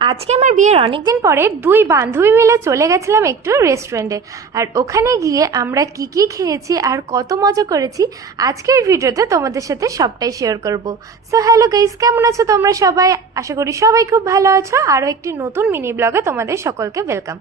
আজকে আমার বিয়ের অনেক দিন পরে দুই বান্ধবী মিলে চলে গেছিলাম একটু রেস্টুরেন্টে আর ওখানে গিয়ে আমরা কি কি খেয়েছি আর কত মজা করেছি, আজকের ভিডিওতে তোমাদের সাথে সবটাই শেয়ার করব। সো হ্যালো গাইস কেমন আছো তোমরা সবাই? আশা করি সবাই খুব ভালো আছো। আরও একটি নতুন মিনি ব্লগে তোমাদের সকলকে ওয়েলকাম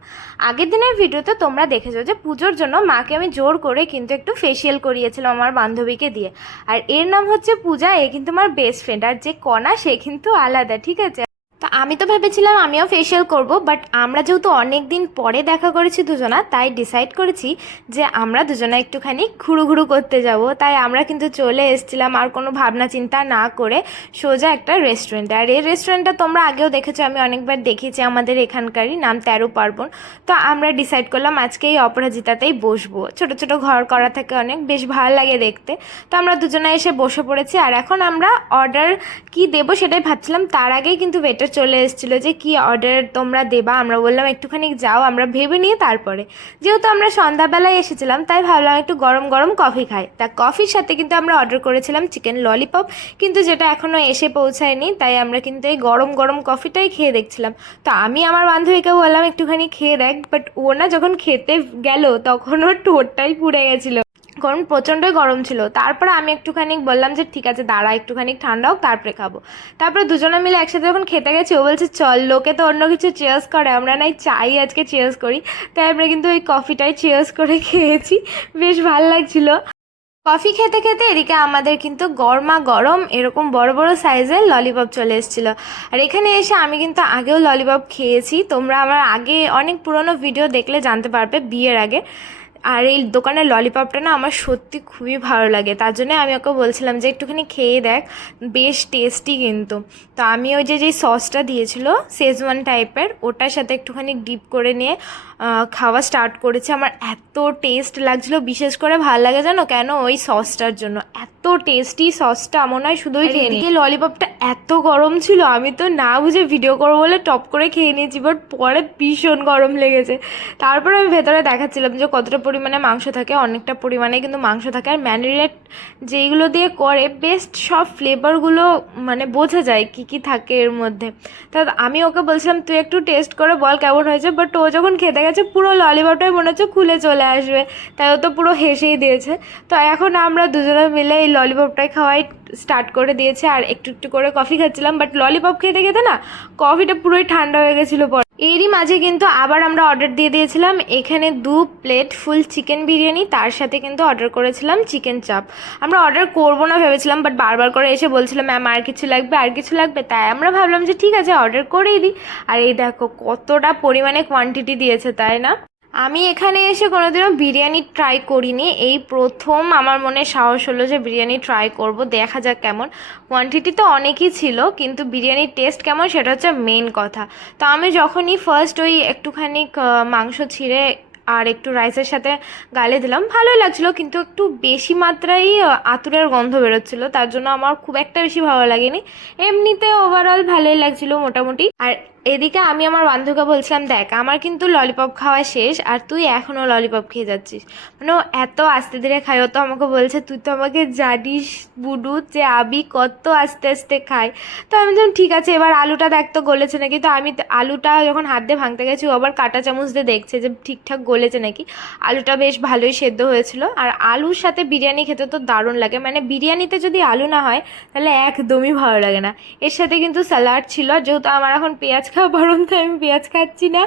আগের দিনের ভিডিওতে তোমরা দেখেছ যে পুজোর জন্য মাকে আমি জোর করে কিন্তু একটু ফেসিয়াল করিয়েছিলাম আমার বান্ধবীকে দিয়ে। আর এর নাম হচ্ছে পূজা, এ কিন্তু আমার বেস্ট ফ্রেন্ড আর যে কণা সে কিন্তু আলাদা, ঠিক আছে? তা আমি তো ভেবেছিলাম আমিও ফেসিয়াল করব বাট আমরা যেহেতু অনেক দিন পরে দেখা করেছি দুজনা, তাই ডিসাইড করেছি যে আমরা দুজনা একটুখানি ঘুরু ঘুরু করতে যাব। তাই আমরা কিন্তু চলে এসেছিলাম আর কোনো ভাবনা চিন্তা না করে সোজা একটা রেস্টুরেন্টে আর এই রেস্টুরেন্টটা তোমরা আগেও দেখেছ, আমি অনেকবার দেখেছি আমাদের এখানকারই নাম তেরো পার্বণ। তো আমরা ডিসাইড করলাম আজকে এই অপরাজিতাতেই বসবো। ছোট ছোট ঘর করা থাকে অনেক, বেশ ভালো লাগে দেখতে। তো আমরা দুজনে এসে বসে পড়েছি, আর এখন আমরা অর্ডার কি দেবো সেটাই ভাবছিলাম। তার আগেই কিন্তু ওয়েটার চলে এসেছিল যে, কি অর্ডার তোমরা দেবা? আমরা বললাম, একটুখানি যাও, আমরা ভেবে নিয়ে তারপরে। যেহেতু আমরা সন্ধ্যাবেলায় এসেছিলাম, তাই ভাবলাম একটু গরম গরম কফি খাই। তা কফির সাথে কিন্তু আমরা অর্ডার করেছিলাম চিকেন ললিপপ কিন্তু যেটা এখনও এসে পৌঁছায়নি, তাই আমরা কিন্তু এই গরম গরম কফিটাই খেয়ে দেখছিলাম। তো আমি আমার বান্ধবীকে বললাম, একটুখানি খেয়ে দেখ। বাট ও না যখন খেতে গেল, তখন ওর ঠোঁটটাই পুড়ে গেছিল। কারণ প্রচণ্ডই গরম ছিল। তারপরে আমি একটুখানি বললাম যে, ঠিক আছে, দাঁড়া, একটুখানি ঠান্ডা হোক, তারপরে খাব। তারপরে দুজনে মিলে একসাথে যখন খেতে গেছি, ও বলছে, চল, লোকে তো অন্য কিছু চেয়ার্স করে, আমরা নাই চাই আজকে চেয়ার্স করি। তাই আমরা কিন্তু ওই কফিটাই চেয়ার্স করে খেয়েছি। বেশ ভালো লাগছিল। কফি খেতে খেতে এদিকে আমাদের কিন্তু গরমা গরম এরকম বড় বড় সাইজের ললিপপ চলে এসেছিল। আর এখানে এসে আমি কিন্তু আগেও ললিপপ খেয়েছি। তোমরা আমার আগে অনেক পুরনো ভিডিও দেখলে জানতে পারবে, বিয়ের আগে। আর এই দোকানের ললিপপটা না আমার সত্যি খুবই ভালো লাগে। তার জন্য আমি ওকে বলছিলাম যে, একটুখানি খেয়ে দেখ, বেশ টেস্টি কিন্তু। তো আমি ওই যে যেই সসটা দিয়েছিল শেজওয়ান টাইপের ওটার সাথে একটুখানি ডিপ করে নিয়ে খাওয়া স্টার্ট করেছি। আমার এত টেস্ট লাগছিল বিশেষ করে ভালো লাগে জানো কেন? ওই সসটার জন্য। এত টেস্টি সসটা মনে হয় শুধুই খেয়ে নিই ললিপপটা এত গরম ছিল আমি তো না বুঝে ভিডিও করব বলে টপ করে খেয়ে নিয়েছি বাট পরে ভীষণ গরম লেগেছে। তারপর আমি ভেতরে দেখাচ্ছিলাম যে কতটা পরিমাণে মাংস থাকে অনেকটা পরিমাণে কিন্তু মাংস থাকে। আর ম্যারিনেট যেইগুলো দিয়ে করে বেস্ট সব ফ্লেভারগুলো মানে বোঝা যায় কি কি থাকে এর মধ্যে। তা আমি ওকে বলছিলাম তুই একটু টেস্ট করে বল কেমন হয়েছে? বাট ও যখন খেতে গেছে, পুরো ললিপপটাই মনে হচ্ছে খুলে চলে আসবে। তাই ও তো পুরো হেসেই দিয়েছে। তো এখন আমরা দুজনে মিলে এই ললিপপটাই খাওয়াই স্টার্ট করে দিয়েছে। আর একটু একটু করে কফি খাচ্ছিলাম বাট ললিপপ খেতে খেতে না কফিটা পুরোই ঠান্ডা হয়ে গেছিল পরে। এরই মাঝে কিন্তু আবার আমরা অর্ডার দিয়ে দিয়েছিলাম। এখানে দু প্লেট ফুল চিকেন বিরিয়ানি, তার সাথে কিন্তু অর্ডার করেছিলাম চিকেন চাপ আমরা অর্ডার করব না ভেবেছিলাম বাট বারবার করে এসে বলছিলাম ম্যাম আর কিছু লাগবে, আর কিছু লাগবে? তাই আমরা ভাবলাম যে ঠিক আছে অর্ডার করেই দিই। আর এই দেখো কতটা পরিমাণে কোয়ান্টিটি দিয়েছে, তাই না? আমি এখানে এসে কোনোদিনও বিরিয়ানি ট্রাই করিনি। এই প্রথম আমার মনে সাহস হলো যে বিরিয়ানি ট্রাই করব, দেখা যাক কেমন। কোয়ান্টিটি তো অনেকই ছিল, কিন্তু বিরিয়ানির টেস্ট কেমন সেটা হচ্ছে মেন কথা। তো আমি যখনই ফার্স্ট ওই একটুখানি মাংস ছিঁড়ে আর একটু রাইসের সাথে গালে দিলাম। ভালোই লাগছিল, কিন্তু একটু বেশি মাত্রায় আতুরের গন্ধ বেরোচ্ছিলো, তার জন্য আমার খুব একটা বেশি ভালো লাগেনি। এমনিতে ওভারঅল ভালোই লাগছিল মোটামুটি। আর এদিকে আমি আমার বান্ধবীকে বলছিলাম, দেখ, আমার কিন্তু ললিপপ খাওয়া শেষ, আর তুই এখনও ললিপপ খেয়ে যাচ্ছিস। মানে এত আস্তে ধীরে খায়, ও তো আমাকে বলছে, তুই তো আমাকে জানিস, বুডু, যে আমি কত আস্তে আস্তে খাই। তো আমি বললাম, ঠিক আছে, এবার আলুটা দেখ, তো গলেছে নাকি? তো আমি আলুটা যখন হাত দিয়ে ভাঙতে গেছি, ও আবার কাঁটা চামচ দিয়ে দেখছে যে ঠিকঠাক গলেছে নাকি? আলুটা বেশ ভালোই সেদ্ধ হয়েছিল। আর আলুর সাথে বিরিয়ানি খেতে তো দারুণ লাগে। মানে বিরিয়ানিতে যদি আলু না হয়, তাহলে একদমই ভালো লাগে না। এর সাথে কিন্তু স্যালাড ছিল। যেহেতু আমার এখন পেঁয়াজ খাওয়া বারণ, তাই আমি পেঁয়াজ খাচ্ছি না।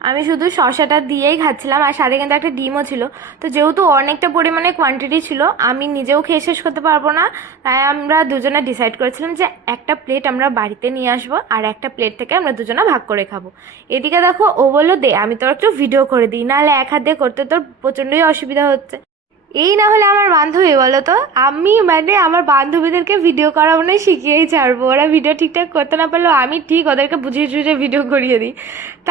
আমি শুধু শশাটা দিয়েই খাচ্ছিলাম, আর সাথে কিন্তু একটা ডিমও ছিল। তো যেহেতু অনেকটা পরিমাণে কোয়ান্টিটি ছিল, আমি নিজেও খেয়ে শেষ করতে পারব না। তাই আমরা দুজনে ডিসাইড করেছিলাম যে একটা প্লেট আমরা বাড়িতে নিয়ে আসব, আর একটা প্লেট থেকে আমরা দুজনে ভাগ করে খাব। এদিকে দেখো ও বলল, দে, আমি তোর একটু ভিডিও করে দিই, নাহলে এক হাত দিয়ে করতে তোর প্রচণ্ডই অসুবিধা হচ্ছে। এই না হলে আমার বান্ধবী বলো তো আমি মানে আমার বান্ধবীদেরকে ভিডিও করা মানে শিখিয়েই ছাড়বো। ওরা ভিডিও ঠিকঠাক করতে না পারলেও আমি ঠিক ওদেরকে বুঝিয়ে সুঝিয়ে ভিডিও করিয়ে দিই।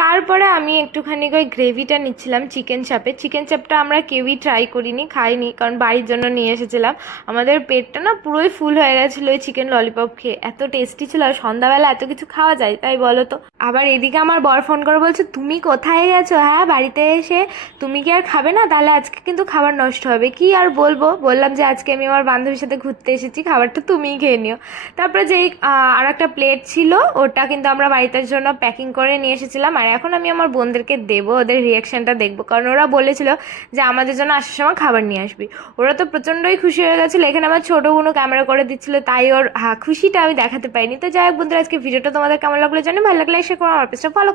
তারপরে আমি একটুখানি ওই গ্রেভিটা নিচ্ছিলাম চিকেন চাপে চিকেন চাপটা আমরা কেউই ট্রাই করিনি, খাইনি, কারণ বাড়ির জন্য নিয়ে এসেছিলাম। আমাদের পেটটা না পুরোই ফুল হয়ে গেছিল ওই চিকেন ললিপপ খেয়ে। এত টেস্টি ছিল আর সন্ধ্যাবেলা এত কিছু খাওয়া যায়, তাই বলো তো আবার এদিকে আমার বর ফোন করে বলছে, তুমি কোথায় গেছো হ্যাঁ বাড়িতে এসে তুমি কি আর খাবে না? তাহলে আজকে কিন্তু খাবার নষ্ট হবে। কি আর বলব? বললাম যে আজকে আমি আমার বান্ধবীর সাথে ঘুরতে এসেছি, খাবারটা তুমিই খেয়ে নিও। তারপরে যেই আর একটা প্লেট ছিল, ওটা কিন্তু আমরা বাড়িতে জন্য প্যাকিং করে নিয়ে এসেছিলাম। আর এখন আমি আমার বোনদেরকে দেবো, ওদের রিয়াকশানটা দেখব। কারণ ওরা বলেছিল যে আমাদের জন্য আসার সময় খাবার নিয়ে আসবি। ওরা তো প্রচণ্ডই খুশি হয়ে গেছিল, এখানে আমার ছোটো বোনও ক্যামেরা করে দিচ্ছিল, তাই ওর, হা, খুশিটা আমি দেখাতে পাইনি তো যাই হোক বন্ধুরা, আজকে ভিডিওটা তোমাদের কেমন লাগল জানি? ভালো লাগলে এসে করো, আমার পেজটা ফলো